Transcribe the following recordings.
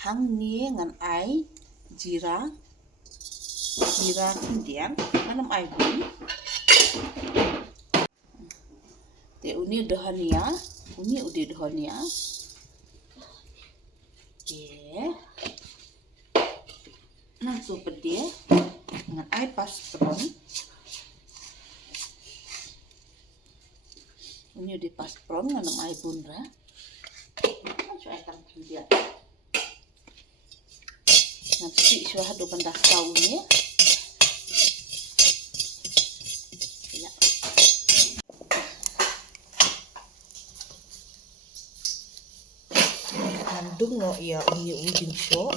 hang nie ngan ai jira kemudian manam ai bun te uni dohania udi dohania ye nang so pede ngan ai paspron uni udi paspron nganam ai bun ra so ai tang dia nanti so hado bandas kaunya ya handung no ya uni ujung so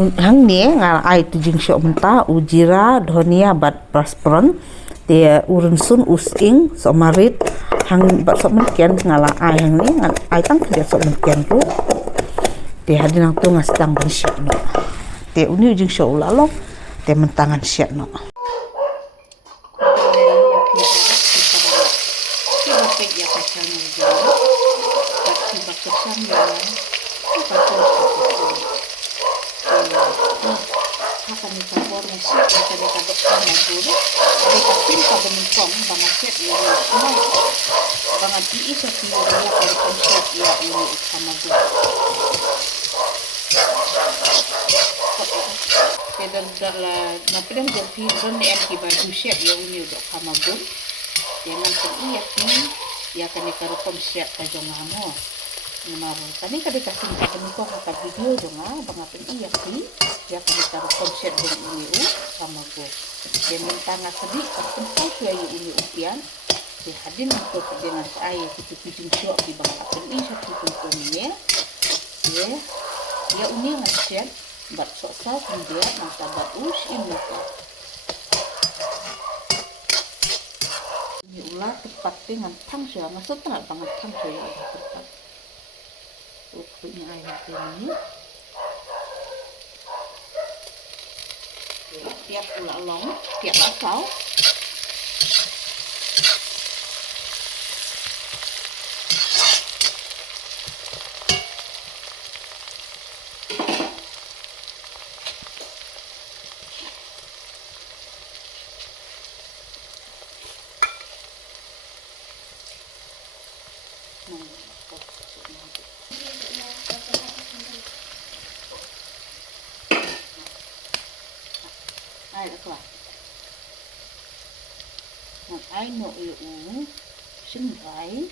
hang ni ngal ai tujing syok menta ujira dhonia bat praspron te urun sun using somarit hang bat sok menkian ngala ai hang ni ngal ai tang dia sok menkian ru te hadin tu ngastang ban syok no te uni ujing syok ulalong te mentangan syok no akan ditawar nasi akan ditadok sama dulu ada kasih pada mentong banget set ya semua banget ini satu dia pada konsep ya ini sama dulu pedal dalam nah pedang jadi dan di anti baju set ya ini udah sama dulu jangan teriak nih ya akan ditaruh konsep kajong ngamo menaruh tadi kada kasih pada mentong akan video dong banget iya sih ya kami taruh konsep dengan ini sama gue dia mentanga sedih tempat saya ini ukian dia hadir untuk dengan saya itu tujuh syok di bawah ini satu tujuannya ya ini ngasih buat soksa kemudian masa bagus ini ini ulah tepat dengan tang saya maksudnya banget tang saya tepat ukurannya air ini tiap ulang tiap asal ai đã qua một ai nội uống sinh thái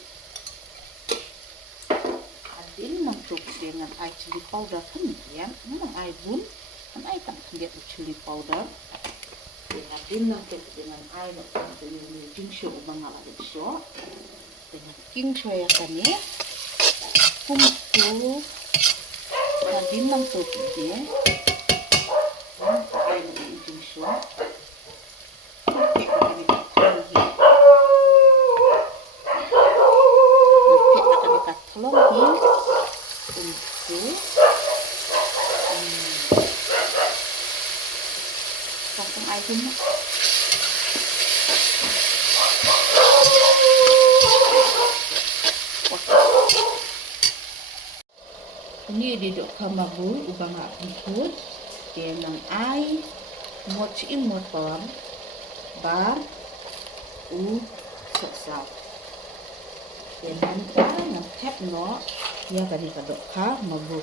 adil mangtuk dengan ai chili powder kemudian memang ai bun kan ai tak lihat chili powder dengan adil mangtuk dengan ai nội dengan jingsho bangalah jingsho dengan king soya kami kumpul adil mangtuk dia ai nội jingsho longi untuk pasang air bunga ini di dok kamabu ubang ikut dengan air mochiin motor bar sesat dan ngecap no ya tadi kadok ka mabuk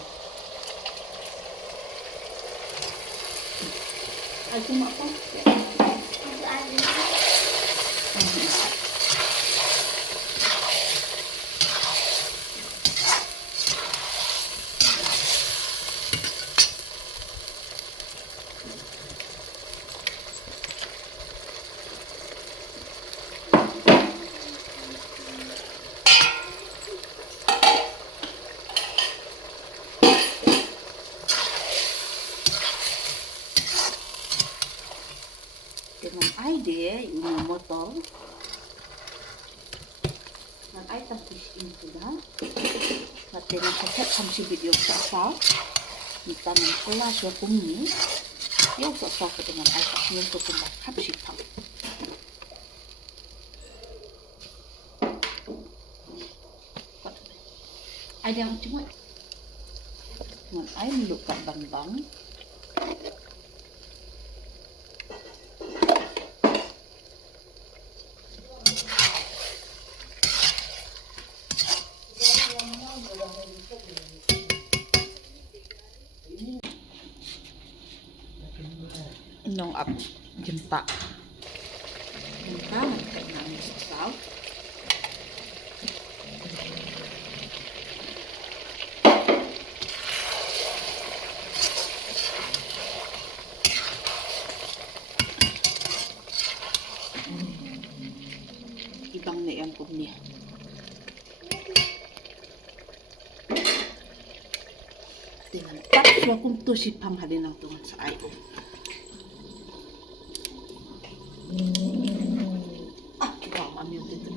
aku mau apa dengan ai dia ini motor dengan ai tampis ini sudah nanti nak cakap sampai video asal kita mengelola suatu ini yang sosok dengan ai yang berkembang habis itu ada yang cuma dengan ai melukat bang-bang nong ap jempa nanti nangis sesal ibang na yan po niya dengan tak suakum to si panghali ng tungan sa ayo wow ambil itu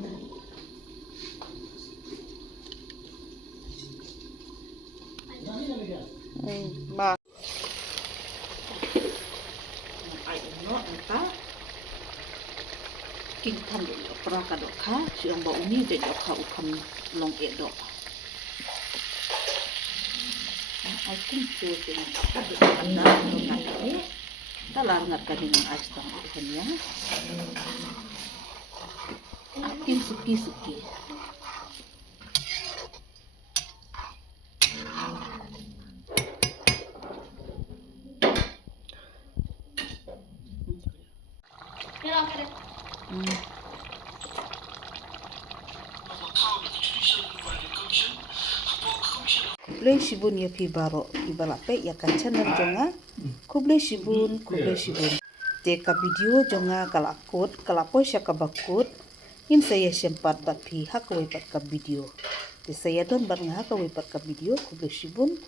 ba ay no anta king tan do pra ka do kha siang ba uni de do kha ukam long e do ay kum chu de ka do anda no na ni talar ngat ka dengan ais tang ikan ya akin suki Kublai sibun ya pi baro pi balape ya kan channel jonga kublai sibun teka video jonga kalakut kalapo sya kabakut in saya sempat bat pi hak ka video te saya don bar nga hak ka video kublai sibun